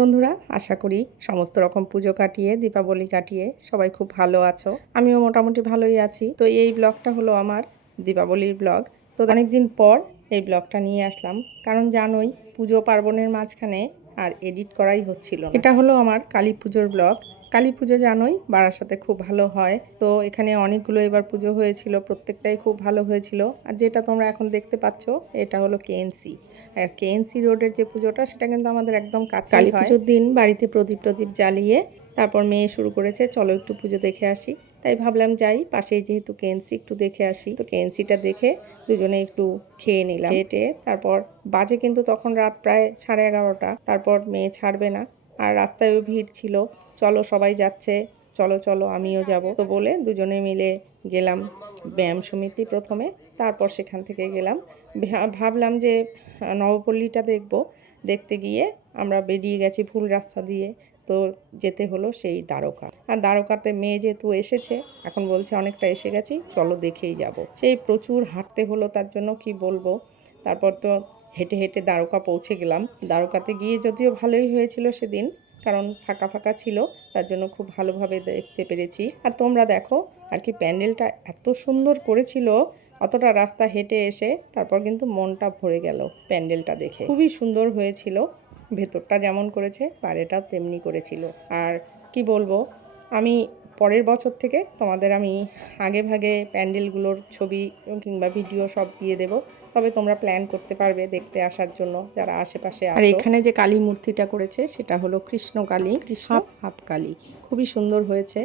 বন্ধুরা, আশা করি সমস্ত রকম পুজো কাটিয়ে, দীপাবলি কাটিয়ে সবাই খুব ভালো আছো। আমিও মোটামুটি ভালোই আছি। তো এই ব্লগটা হলো আমার দীপাবলির ব্লগ। তো অনেকদিন পর এই ব্লগটা নিয়ে আসলাম। কারণ জানোই, পুজো পার্বণের মাঝখানে আর এডিট করাই হচ্ছিল এটা হলো আমার কালী পুজোর ব্লগ। কালী পুজো জানোই বারাসাতে খুব ভালো হয়। তো এখানে অনেকগুলো এবার পুজো হয়েছিল প্রত্যেকটাই খুব ভালো হয়েছিল। আর যেটা তোমরা এখন দেখতে পাচ্ছ এটা হলো কেএনসি আর কেএনসি রোডের যে পুজোটা সেটা কিন্তু আমাদের একদম কাছে কালী পুজোর দিন বাড়িতে প্রদীপ প্রদীপ জ্বালিয়ে তারপর মেয়ে শুরু করেছে চলো একটু পুজো দেখে আসি। তাই ভাবলাম যাই পাশেই যেহেতু কেএনসি একটু দেখে আসি। তো কেএনসিটা দেখে দুজনে একটু খেয়ে নিলাম। খেটে তারপর বাজে কিন্তু তখন রাত প্রায় সাড়ে এগারোটা তারপর মেয়ে ছাড়বে না। আর রাস্তায়ও ভিড় ছিল। চলো সবাই যাচ্ছে। চলো চলো, আমিও যাব। তো বলে দুজনে মিলে গেলাম ব্যায়াম সমিতি প্রথমে। তারপর সেখান থেকে গেলাম। ভাবলাম যে নবপল্লীটা দেখব। দেখতে গিয়ে আমরা বেরিয়ে গেছি ভুল রাস্তা দিয়ে। তো যেতে হলো সেই দ্বারকা। আর দ্বারকাতে মেয়ে যেহেতু এসেছে, এখন বলছে অনেকটা এসে গেছি, চলো দেখেই যাব। সেই প্রচুর হাঁটতে হলো তার জন্য, কি বলব? তারপর তো হেঁটে হেঁটে দ্বারকা পৌঁছে গেলাম। দ্বারকাতে গিয়ে যদিও ভালোই হয়েছিল সেদিন, কারণ ফাঁকা ফাঁকা ছিল, তার জন্য খুব ভালোভাবে দেখতে পেরেছি। আর তোমরা দেখো, আর কি প্যান্ডেলটা এত সুন্দর করেছিল, অতটা রাস্তা হেঁটে এসে, তারপর কিন্তু মনটা ভরে গেল প্যান্ডেলটা দেখে। খুবই সুন্দর হয়েছিল, ভেতরটা যেমন করেছে বাইরেটাও তেমনি করেছিল। আর কি বলব, আমি পরের বছর থেকে তোমাদের আমি আগে ভাগে প্যান্ডেলগুলোর ছবি কিংবা ভিডিও সব দিয়ে দেব। তবে তোমরা প্ল্যান করতে পারবে দেখতে আসার জন্য যারা আশেপাশে আর এখানে যে কালী মূর্তিটা করেছে সেটা হলো কৃষ্ণ কালী কৃষ্ণ হাফ কালী। খুবই সুন্দর হয়েছে।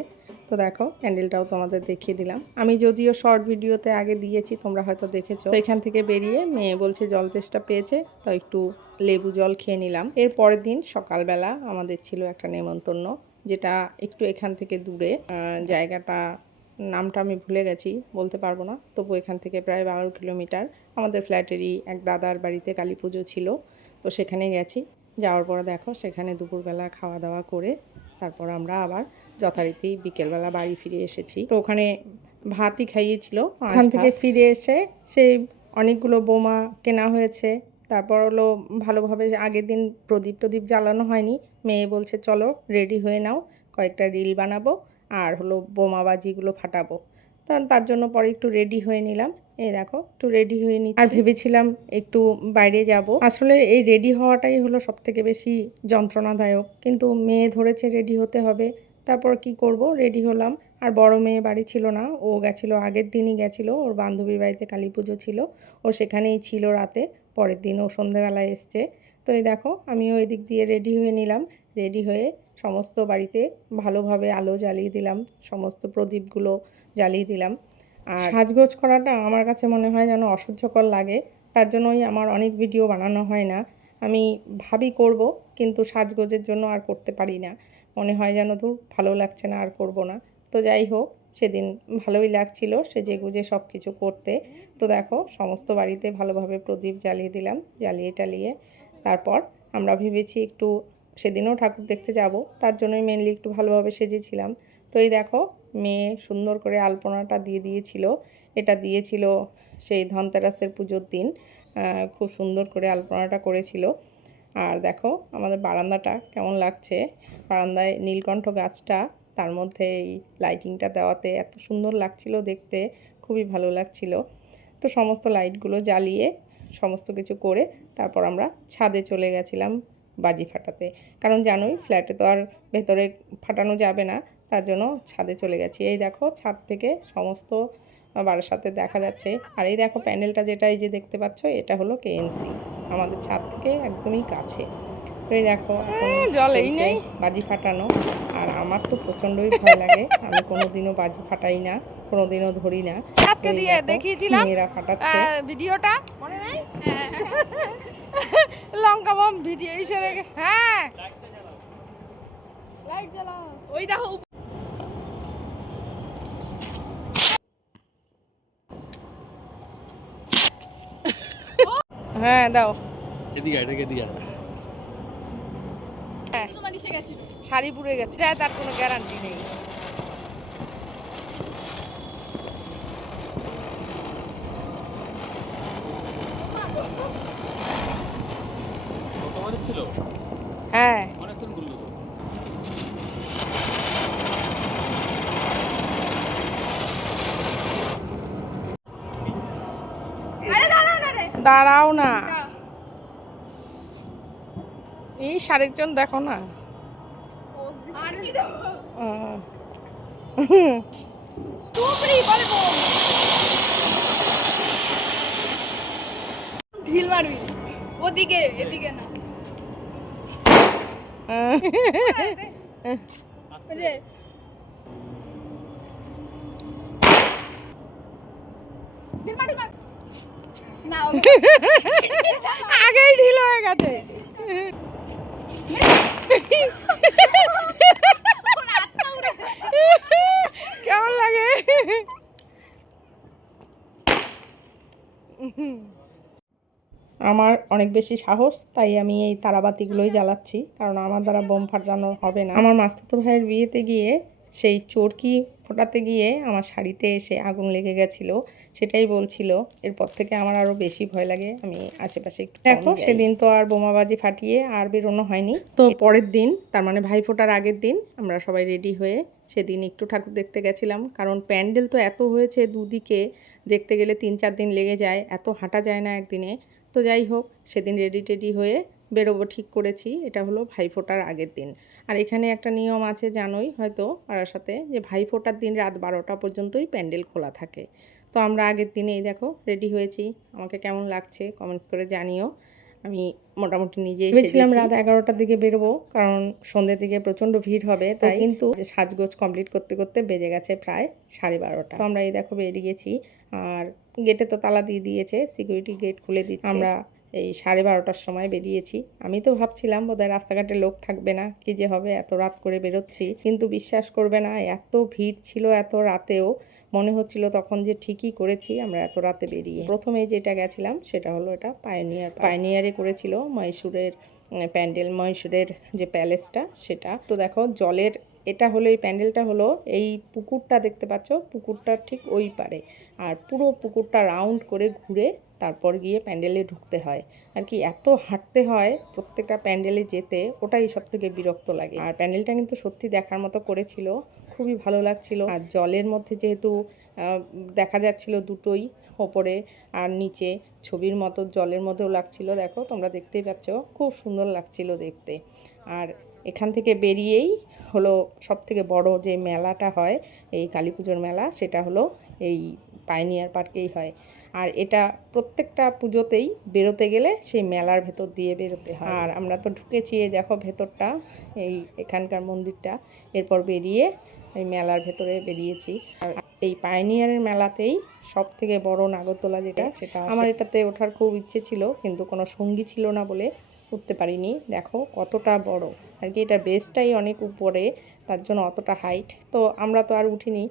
তো দেখো প্যান্ডেলটাও তোমাদের দেখিয়ে দিলাম। আমি যদিও শর্ট ভিডিওতে আগে দিয়েছি তোমরা হয়তো দেখেছ। এখান থেকে বেরিয়ে মেয়ে বলছে জল তেষ্টা পেয়েছে তো একটু লেবু জল খেয়ে নিলাম। এর পরের দিন সকালবেলা আমাদের ছিল একটা নেমন্তন্ন যেটা একটু এখান থেকে দূরে। জায়গাটা নামটা আমি ভুলে গেছি বলতে পারব না। তবু এখান থেকে প্রায় বারো কিলোমিটার। আমাদের ফ্ল্যাটেরই এক দাদার বাড়িতে কালী পুজো ছিল, তো সেখানে গেছি। যাওয়ার পরে দেখো সেখানে দুপুরবেলা খাওয়া দাওয়া করে তারপর আমরা আবার যথারীতি বিকেলবেলা বাড়ি ফিরে এসেছি। তো ওখানে ভাতই খাইয়েছিল ওখান থেকে ফিরে এসে সেই অনেকগুলো বোমা কেনা হয়েছে। তারপর হলো ভালোভাবে আগের দিন প্রদীপ প্রদীপ জ্বালানো হয়নি। মেয়ে বলছে, চলো রেডি হয়ে নাও, কয়েকটা রিল বানাবো আর হলো বোমাবাজিগুলো ফাটাবো। তা তার জন্য পরে একটু রেডি হয়ে নিলাম। এই দেখো, একটু রেডি হয়ে নিচ্ছি। আর ভেবেছিলাম একটু বাইরে যাব। আসলে এই রেডি হওয়াটাই হলো সব থেকে বেশি যন্ত্রণাদায়ক। কিন্তু মেয়ে ধরেছে রেডি হতে হবে। তারপর কি করব? রেডি হলাম। আর বড় মেয়ে বাড়ি ছিল না। ও গেছিল, আগের দিনই গেছিল। ওর বান্ধবীর বাড়িতে কালী পুজো ছিল। ও সেখানেই ছিল রাতে। পরের দিন ও সন্ধেবেলায় এসছে। তো এই দেখো, আমিও এদিক দিয়ে রেডি হয়ে নিলাম। রেডি হয়ে সমস্ত বাড়িতে ভালোভাবে আলো জ্বালিয়ে দিলাম। সমস্ত প্রদীপগুলো জ্বালিয়ে দিলাম। আর সাজগোজ করাটা আমার কাছে মনে হয় যেন অসহ্যকর লাগে। তার জন্যই আমার অনেক ভিডিও বানানো হয় না। আমি ভাবি করব, কিন্তু সাজগোজের জন্য আর করতে পারি না। মনে হয় যেন দূর ভালো লাগছে না, আর করব না। তো যাই হোক, সেদিন ভালোই লাগছিল সেজে গুজে সব কিছু করতে। তো দেখো, সমস্ত বাড়িতে ভালোভাবে প্রদীপ জ্বালিয়ে দিলাম। জ্বালিয়ে টালিয়ে তারপর আমরা ভেবেছি একটু সেদিনও ঠাকুর দেখতে যাব। তার জন্যই মেনলি একটু ভালোভাবে সেজেছিলাম। তো এই দেখো, মেয়ে সুন্দর করে আলপনাটা দিয়ে দিয়েছিল। এটা দিয়েছিল সেই ধনতেরাসের পুজোর দিন। খুব সুন্দর করে আলপনাটা করেছিল। আর দেখো, আমাদের বারান্দাটা কেমন লাগছে। বারান্দায় নীলকণ্ঠ গাছটা, তার মধ্যে এই লাইটিংটা দেওয়াতে এত সুন্দর লাগছিল দেখতে। খুবই ভালো লাগছিল। তো সমস্ত লাইটগুলো জ্বালিয়ে সমস্ত কিছু করে তারপর আমরা ছাদে চলে গেছিলাম। বাজি ফাটাতে। কারণ জানোই ফ্ল্যাটে তো আর ভেতরে ফাটানো যাবে না তার জন্য ছাদে চলে গেছি। এই দেখো ছাদ থেকে সমস্ত বাড়ির সাথে দেখা যাচ্ছে। আর এই দেখো প্যান্ডেলটা যেটা এই যে দেখতে পাচ্ছ এটা হলো কেএনসি। আমাদের ছাদ থেকে একদমই কাছে। তো এই দেখো জল এই নেই। বাজি ফাটানো। আর আমার তো প্রচণ্ডই ভয় লাগে আমি কোনোদিনও বাজি ফাটাই না কোনোদিনও ধরি না। আজকে দিয়ে দেখিয়েছিলাম। মেয়েরা ফাটাচ্ছে। ভিডিওটা মনে নেই? লঙ্কা বম ভিডিও হিসেবে হ্যাঁ। লাইট জ্বালাও। ওই দেখো হ্যাঁ দাও। এদিকে আয়, এদিকে এদিকে হ্যাঁ। শাড়ি পুড়ে গেছে। হ্যাঁ তার কোনো গ্যারান্টি নেই। হ্যাঁ। ঘুরলো হ্যাঁ দাঁড়াও না। এই শাড়িজন দেখো না। ঢিল মারবি। ওদিকে এদিকে না। আগেই ঢিল হয়ে গেছে। কেমন লাগে? আমার অনেক বেশি সাহস তাই আমি এই তারাবাতিগুলোই জ্বালাচ্ছি। কারণ আমার দ্বারা বোম ফাটানো হবে না। আমার মাস্তুতো ভাইয়ের বিয়েতে গিয়ে সেই চরকি ফোটাতে গিয়ে আমার শাড়িতে এসে আগুন লেগে গেছিল সেটাই বলছিল। এরপর থেকে আমার আরও বেশি ভয় লাগে। আমি আশেপাশে একটু দেখো সেদিন তো আর বোমাবাজি ফাটিয়ে আর বেরোনো হয়নি। তো পরের দিন তার মানে ভাই ফোটার আগের দিন আমরা সবাই রেডি হয়ে সেদিন একটু ঠাকুর দেখতে গেছিলাম। কারণ প্যান্ডেল তো এত হয়েছে দুদিকে দেখতে গেলে তিন চার দিন লেগে যায় এত হাঁটা যায় না একদিনে। তো যাই হোক সেদিন রেডি টেডি হয়ে বেরোবো ঠিক করেছি। এটা হলো ভাইফোঁটার আগের দিন। আর এখানে একটা নিয়ম আছে জানোই হয়তো পাড়ার সাথে যে ভাইফোঁটার দিন রাত বারোটা পর্যন্তই প্যান্ডেল খোলা থাকে। তো আমরা আগের দিনে এই দেখো রেডি হয়েছি। আমাকে কেমন লাগছে কমেন্টস করে জানিও। আমি মোটামুটি নিজেই ভেবেছিলাম রাত এগারোটার দিকে বেরোবো কারণ সন্ধ্যের দিকে প্রচণ্ড ভিড় হবে তাই কিন্তু সাজগোজ কমপ্লিট করতে করতে বেজে গেছে প্রায় সাড়ে বারোটা। তো আমরা এই দেখো বেরিয়ে গেছি। আর গেটে তো তালা দিয়ে দিয়েছে সিকিউরিটি গেট খুলে দিচ্ছে। আমরা এই সাড়ে বারোটার সময় বেরিয়েছি। আমি তো ভাবছিলাম বোধহয় রাস্তাঘাটে লোক থাকবে না কি যে হবে এত রাত করে বেরোচ্ছি। কিন্তু বিশ্বাস করবে না এত ভিড় ছিল এত রাতেও মনে হচ্ছিল তখন যে ঠিকই করেছি আমরা এত রাতে বেরিয়ে। প্রথমে যেটা গেছিলাম সেটা হলো এটা পায়োনিয়ার পায়োনিয়ারে করেছিল মহীশূরের প্যান্ডেল মহীশূরের যে প্যালেসটা সেটা। তো দেখো জলের এটা হলো, এই প্যান্ডেলটা হলো, এই পুকুরটা দেখতে পাচ্ছ, পুকুরটার ঠিক ওই পারে আর পুরো পুকুরটা রাউন্ড করে ঘুরে তারপর গিয়ে প্যান্ডেলে ঢুকতে হয়। আর কি এত হাঁটতে হয় প্রত্যেকটা প্যান্ডেলে যেতে, ওটাই সব থেকে বিরক্ত লাগে। আর প্যান্ডেলটা কিন্তু সত্যি দেখার মতো করেছিল, খুবই ভালো লাগছিল। আর জলের মধ্যে যেহেতু দেখা যাচ্ছিল দুটোই ওপরে আর নিচে ছবির মতো জলের মধ্যেও লাগছিল দেখো তোমরা দেখতেই পাচ্ছ খুব সুন্দর লাগছিল দেখতে। আর এখান থেকে বেরিয়েই হলো সব থেকে বড় যে মেলাটা হয় এই কালী পুজোর মেলা সেটা হলো এই পাইনিয়ার পার্কেই হয়। আর এটা প্রত্যেকটা পুজোতেই বেরোতে গেলে সেই মেলার ভেতর দিয়ে বেরোতে হয়। আর আমরা তো ঢুকেছি দেখো ভেতরটা এই এখানকার মন্দিরটা। এরপর বেরিয়ে এই মেলার ভেতরে বেরিয়েছি। আর এই পাইনিয়ারের মেলাতেই সব থেকে বড় নাগরদোলা যেটা সেটা আমার এটাতে ওঠার খুব ইচ্ছে ছিল কিন্তু কোনো সঙ্গী ছিল না বলে উঠতে পারিনি। দেখো কতটা বড়। আর কি এটা বেসটাই অনেক উপরে তার জন্য অতটা হাইট তো আমরা তো আর উঠিনি।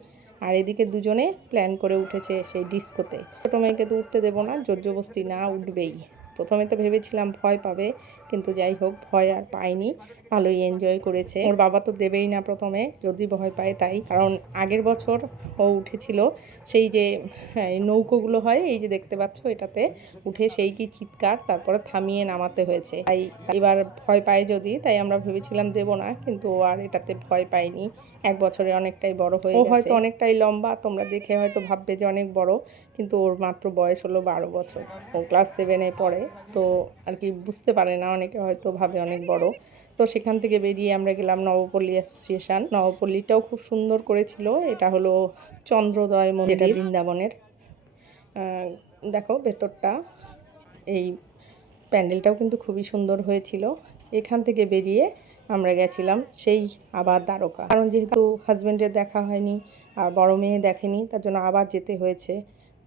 আর এদিকে দুজনে প্ল্যান করে উঠেছে সেই ডিস্কোতে ছোটো মেয়েকে তো উঠতে দেবো না জোরজবস্তি না উঠবেই। প্রথমে তো ভেবেছিলাম ভয় পাবে কিন্তু যাই হোক ভয় আর পাইনি। ভালোই এনজয় করেছে। ওর বাবা তো দেবেই না প্রথমে যদি ভয় পায় তাই। কারণ আগের বছর ও উঠেছিল সেই যে নৌকোগুলো হয় এই যে দেখতে পাচ্ছ এটাতে উঠে সেই কি চিৎকার তারপরে থামিয়ে নামাতে হয়েছে। তাই এবার ভয় পায় যদি তাই আমরা ভেবেছিলাম দেব না কিন্তু ও আর এটাতে ভয় পায়নি। এক বছরে অনেকটাই বড় হয়ে ও হয়তো অনেকটাই লম্বা তোমরা দেখে হয়তো ভাববে যে অনেক বড় কিন্তু ওর মাত্র বয়স হলো বারো বছর। ও ক্লাস সেভেনে পড়ে। তো আর কি বুঝতে পারে না অনেকে হয়তো ভাবে অনেক বড়। তো সেখান থেকে বেরিয়ে আমরা গেলাম নবপল্লী অ্যাসোসিয়েশন নবপল্লীটাও খুব সুন্দর করেছিল। এটা হলো চন্দ্রোদয় মন্দির। বৃন্দাবনের। দেখো ভেতরটা। এই প্যান্ডেলটাও কিন্তু খুবই সুন্দর হয়েছিল। এখান থেকে বেরিয়ে আমরা গেছিলাম সেই আবার দ্বারকা। কারণ যেহেতু হাজব্যান্ডের দেখা হয়নি আর বড় মেয়ে দেখেনি তার জন্য আবার যেতে হয়েছে।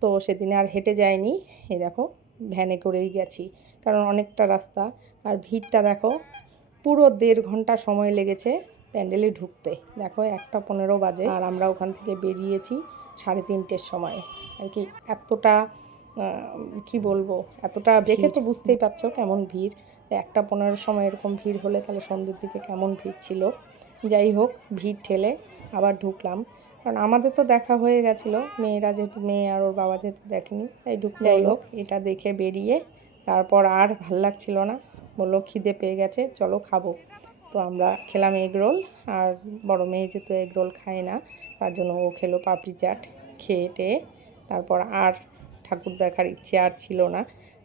তো সেদিনে আর হেঁটে যায়নি। এই দেখো। ভ্যানে করেই গেছি। কারণ অনেকটা রাস্তা। আর ভিড়টা দেখো পুরো দেড় ঘণ্টা সময় লেগেছে প্যান্ডেলে ঢুকতে। দেখো একটা পনেরো বাজে। আর আমরা ওখান থেকে বেরিয়েছি সাড়ে তিনটের সময়। আর কি এতটা কি বলব এতটা দেখে তো বুঝতেই পারছ কেমন ভিড়। একটা পনেরোর সময় এরকম ভিড় হলে তাহলে সন্ধ্যের দিকে কেমন ভিড় ছিল। যাই হোক ভিড় ঠেলে আবার ঢুকলাম। কারণ আমাদের তো দেখা হয়ে গেছিল। মেয়েরা যেহেতু মেয়ে আর ওর বাবা যেহেতু দেখেনি তাই ঢুক যাই হোক। এটা দেখে বেরিয়ে তারপর আর ভালো লাগছিল না। বলল খিদে পেয়ে গেছে চলো খাব। তো আমরা খেলাম এগ রোল আর বড় মেয়ে যেহেতু এগ রোল খায় না তার জন্য ও খেলো পাপড়ি চাট খেয়ে টেয়ে। তারপর আর ঠাকুর দেখার ইচ্ছে আর ছিল না।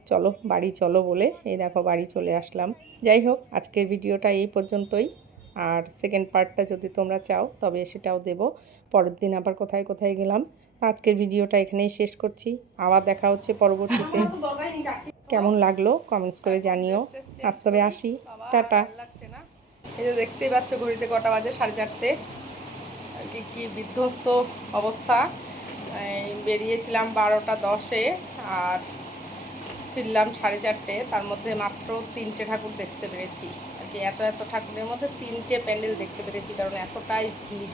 চলো বাড়ি চলো বলে এই দেখো বাড়ি চলে আসলাম। যাই হোক আজকের ভিডিওটা এই পর্যন্তই। আর সেকেন্ড পার্টটা যদি তোমরা চাও, তবে সেটাও দেব। পরের দিন আবার কোথায় কোথায় গেলাম। আজকের ভিডিওটা এখানেই শেষ করছি। আবার দেখা হচ্ছে পরবর্তীতে। কেমন লাগল কমেন্টস করে জানিও। আজ তবে আসি। টাটা। এই যে দেখতেই পাচ্ছ ঘড়িতে কটা বাজে, সাড়ে চারটে। আর কি কি বিধ্বস্ত অবস্থা। বেরিয়েছিলাম বারোটা দশে আর ফিরলাম সাড়ে চারটে। তার মধ্যে মাত্র তিনটে ঠাকুর দেখতে পেরেছি। কি এত এত ঠাকুরের মধ্যে তিনটে প্যান্ডেল দেখতে পেরেছি কারণ এতটাই ভিড়।